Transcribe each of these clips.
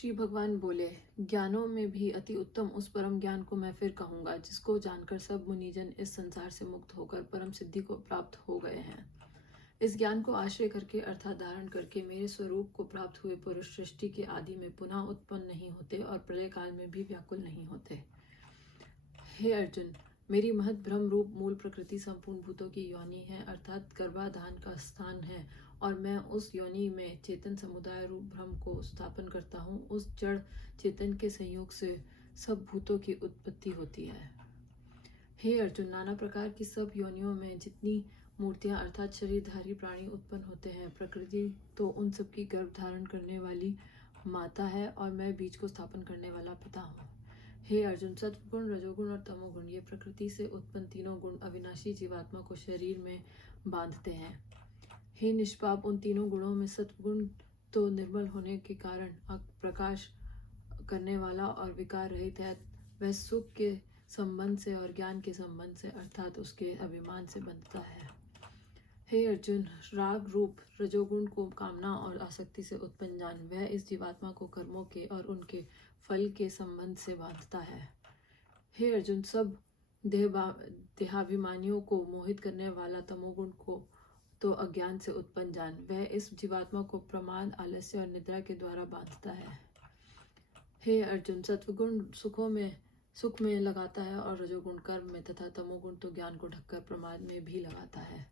श्री भगवान बोले, ज्ञानों में भी अति उत्तम उस परम ज्ञान को मैं फिर कहूँगा, जिसको जानकर सब मुनिजन इस संसार से मुक्त होकर परम सिद्धि को प्राप्त हो गए हैं। इस ज्ञान को आश्रय करके अर्थात धारण करके मेरे स्वरूप को प्राप्त हुए पुरुष सृष्टि के आदि में पुनः उत्पन्न नहीं होते और प्रलय काल में भी व्याकुल नहीं होते। हे अर्जुन, मेरी महत ब्रह्म रूप मूल प्रकृति संपूर्ण भूतों की योनि है, अर्थात गर्भाधान का स्थान है, और मैं उस योनि में चेतन समुदाय रूप ब्रह्म को स्थापन करता हूँ। उस जड़ चेतन के संयोग से सब भूतों की उत्पत्ति होती है। हे अर्जुन, नाना प्रकार की सब योनियों में जितनी मूर्तियां अर्थात शरीरधारी प्राणी उत्पन्न होते हैं, प्रकृति तो उन सबकी गर्भ धारण करने वाली माता है और मैं बीज को स्थापन करने वाला पिता हूँ। हे अर्जुन, सत्वगुण, रजोगुण और तमोगुण ये प्रकृति से उत्पन्न तीनों गुण अविनाशी जीवात्मा को शरीर में बांधते हैं। हे निष्पाप, उन तीनों गुणों में सत्वगुण तो निर्मल होने के कारण प्रकाश करने वाला और विकार रहित है। वह सुख के संबंध से और ज्ञान के संबंध से अर्थात उसके अभिमान से बंधता है। हे अर्जुन, राग रूप रजोगुण को कामना और आसक्ति से उत्पन्न जान, वह इस जीवात्मा को कर्मों के और उनके फल के संबंध से बांधता है। हे अर्जुन, सब देहाभिमानियों को मोहित करने वाला तमोगुण को तो अज्ञान से उत्पन्न जान, वह इस जीवात्मा को प्रमाद, आलस्य और निद्रा के द्वारा बांधता है। हे अर्जुन, सत्वगुण सुख में लगाता है और रजोगुण कर्म में तथा तमोगुण तो ज्ञान को ढककर प्रमाद में भी लगाता है।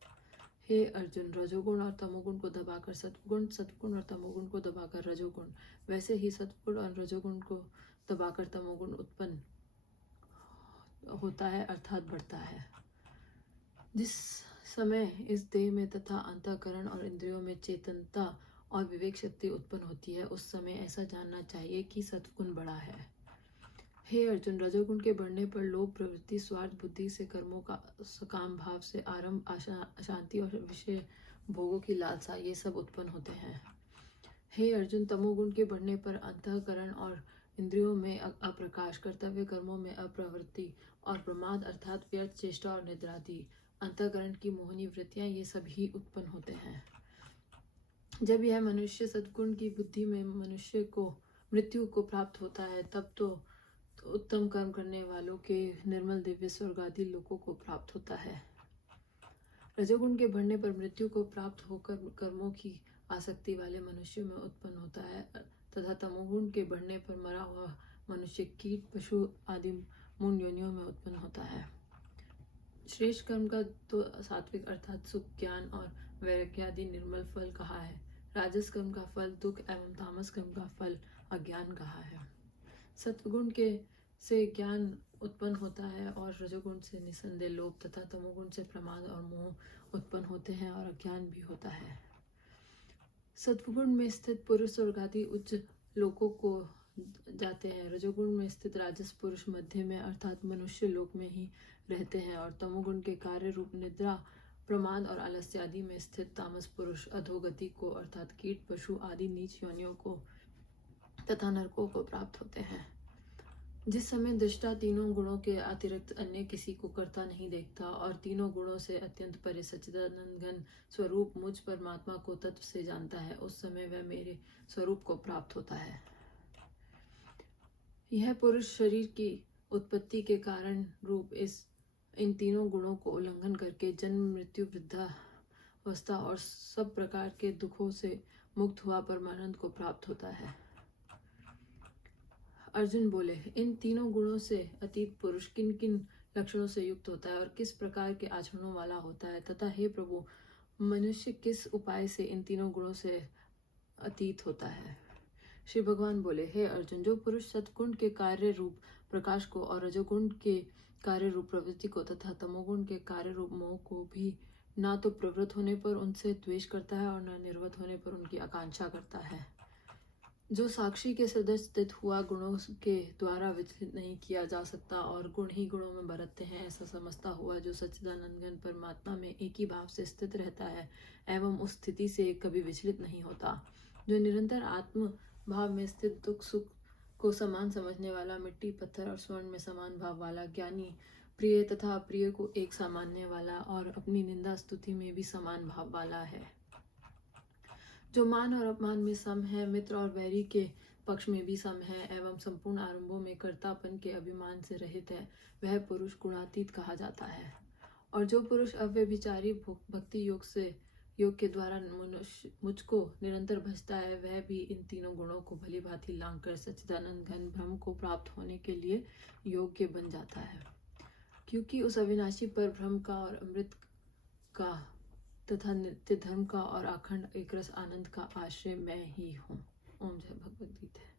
हे अर्जुन, रजोगुण और तमोगुण को दबाकर सत्वगुण, सत्वगुण और तमोगुण को दबाकर रजोगुण, वैसे ही सत्वगुण और रजोगुण को दबाकर तमोगुण उत्पन्न होता है अर्थात बढ़ता है। जिस समय इस देह में तथा अंतःकरण और इंद्रियों में चेतनता और विवेक शक्ति उत्पन्न होती है, उस समय ऐसा जानना चाहिए कि सत्वगुण बड़ा है। हे अर्जुन, रजोगुण के बढ़ने पर लोभ, प्रवृत्ति, स्वार्थ बुद्धि से कर्मों का सकाम भाव से आरंभ, अशांति और विषय भोगों की लालसा, ये सब उत्पन्न होते हैं। हे अर्जुन, तमोगुण के बढ़ने पर अंतःकरण और इंद्रियों में अप्रकाश, कर्तव्य कर्मों में अप्रवृत्ति और प्रमाद अर्थात व्यर्थ चेष्टा और निद्रादि, अंतःकरण की मोहनी वृत्तियां, ये सभी उत्पन्न होते हैं। जब यह मनुष्य सद्गुण की बुद्धि में मनुष्य को मृत्यु को प्राप्त होता है, तब तो उत्तम कर्म करने वालों के निर्मल दिव्य स्वर्ग आदि लोकों को प्राप्त होता है। रजोगुण के बढ़ने पर मृत्यु को प्राप्त होकर कर्मों की आसक्ति वाले मनुष्यों में उत्पन्न होता है तथा तमोगुण के बढ़ने पर मरा हुआ मनुष्य कीट, पशु आदि मूढ़ योनियों में उत्पन्न होता है। श्रेष्ठ कर्म का तो सात्विक अर्थात सुख, ज्ञान और वैराग्य आदि निर्मल फल कहा है। राजस कर्म का फल दुख एवं तामस कर्म का फल अज्ञान कहा है। सत्वगुण के से ज्ञान उत्पन्न होता है और रजोगुण से निसंदेह लोभ तथा तमोगुण से प्रमाद और मोह उत्पन्न होते हैं और अज्ञान भी होता है। सत्वगुण में स्थित पुरुष स्वर्ग आदि उच्च लोकों को जाते हैं। रजोगुण में स्थित राजस पुरुष मध्य में अर्थात मनुष्य लोक में ही रहते हैं और तमोगुण के कार्य रूप निद्रा, प्रमाद और आलस्य आदि में स्थित तामस पुरुष अधोगति को अर्थात कीट, पशु आदि नीच योनियों को तथा नरकों को प्राप्त होते हैं। जिस समय दृष्टा तीनों गुणों के अतिरिक्त अन्य किसी को करता नहीं देखता और तीनों गुणों से अत्यंत परे सच्चिदानंद घन स्वरूप मुझ परमात्मा को तत्व से जानता है, उस समय वह मेरे स्वरूप को प्राप्त होता है। यह पुरुष शरीर की उत्पत्ति के कारण रूप इन तीनों गुणों को उल्लंघन करके जन्म, मृत्यु, वृद्धावस्था और सब प्रकार के दुखों से मुक्त हुआ परमानंद को प्राप्त होता है। अर्जुन बोले, इन तीनों गुणों से अतीत पुरुष किन किन लक्षणों से युक्त होता है और किस प्रकार के आचरणों वाला होता है, तथा हे प्रभु, मनुष्य किस उपाय से इन तीनों गुणों से अतीत होता है। श्री भगवान बोले, हे अर्जुन, जो पुरुष सत्गुण के कार्य रूप प्रकाश को और रजोगुण के कार्य रूप प्रवृत्ति को तथा तमोगुण के कार्य रूप मोह को भी ना तो प्रवृत्त होने पर उनसे द्वेष करता है और न निर्वृत्त होने पर उनकी आकांक्षा करता है, जो साक्षी के सदस्य स्थित हुआ गुणों के द्वारा विचलित नहीं किया जा सकता और गुण ही गुणों में बरतते हैं, ऐसा समझता हुआ जो सच्चिदानंद घन परमात्मा में एक ही भाव से स्थित रहता है एवं उस स्थिति से कभी विचलित नहीं होता, जो निरंतर आत्म भाव में स्थित दुख सुख को समान समझने वाला, मिट्टी, पत्थर और स्वर्ण में समान भाव वाला, ज्ञानी, प्रिय तथा अप्रिय को एक सामान्य वाला और अपनी निंदा स्तुति में भी समान भाव वाला है, जो मान और अपमान में सम है, मित्र और वैरी के पक्ष में भी सम है एवं संपूर्ण आरंभों में कर्तापन के अभिमान से रहित है, वह पुरुष गुणातीत कहा जाता है। और जो पुरुष अव्यभिचारी भक्ति योग के द्वारा मुझको निरंतर भजता है, वह भी इन तीनों गुणों को भली भांति लांग कर सच्चिदानंद घन ब्रह्म को प्राप्त होने के लिए योग्य बन जाता है, क्योंकि उस अविनाशी पर ब्रह्म का और अमृत का तथा नित्य धर्म का और अखंड एकरस आनंद का आश्रय मैं ही हूँ। ओम जय भगवद गीता।